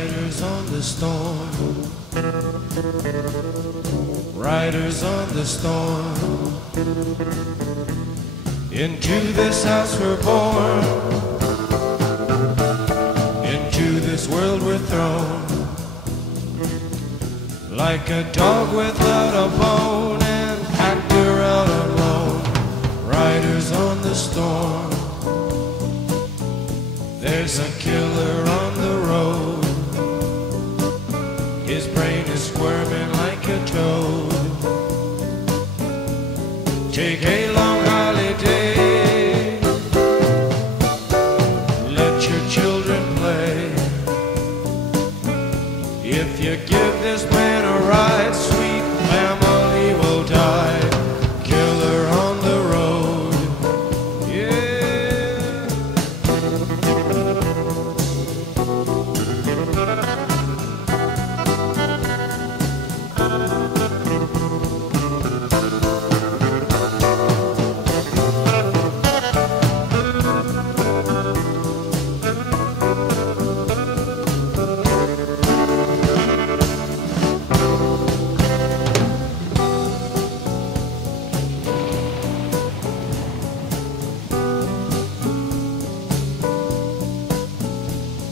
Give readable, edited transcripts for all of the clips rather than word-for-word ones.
Riders on the storm, riders on the storm. Into this house we're born, into this world we're thrown. Like a dog without a bone, and packed her out alone. Riders on the storm. There's a killer on the road. His brain is squirming like a toad. Take a long holiday. Let your children play. If you give this man a ride, sweet family will die. Killer on the road, yeah.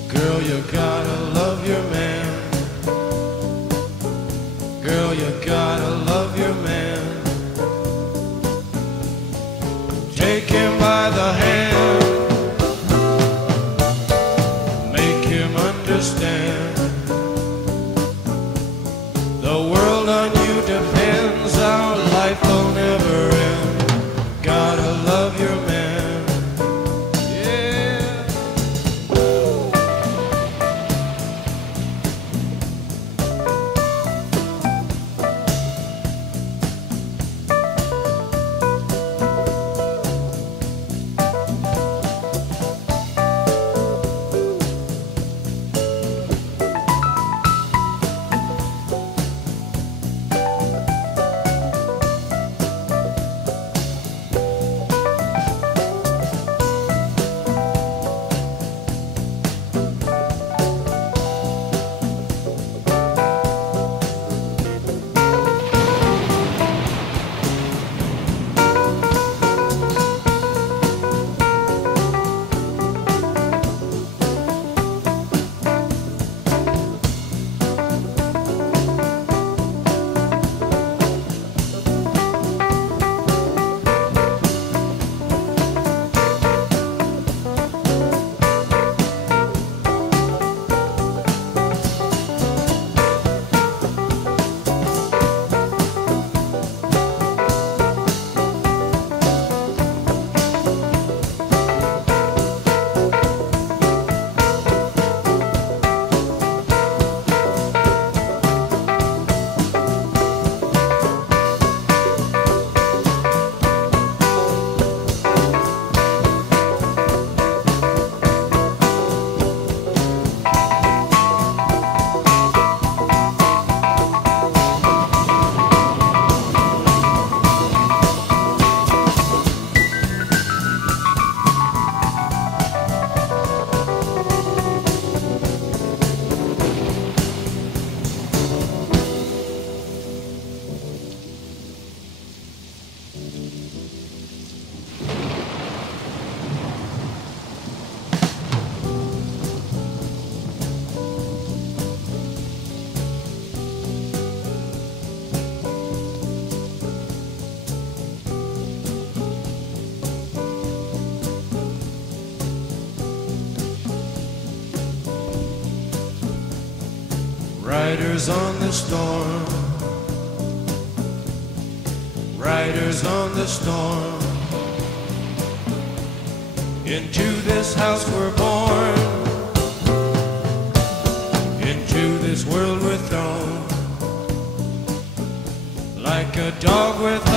Girl, you gotta love your man. Girl, you gotta love your man. Take him by the hand. Make him understand. The world on you depends. Our life will never end. Gotta love your man. Riders on the storm, riders on the storm. Into this house we're born, into this world we're thrown. Like a dog with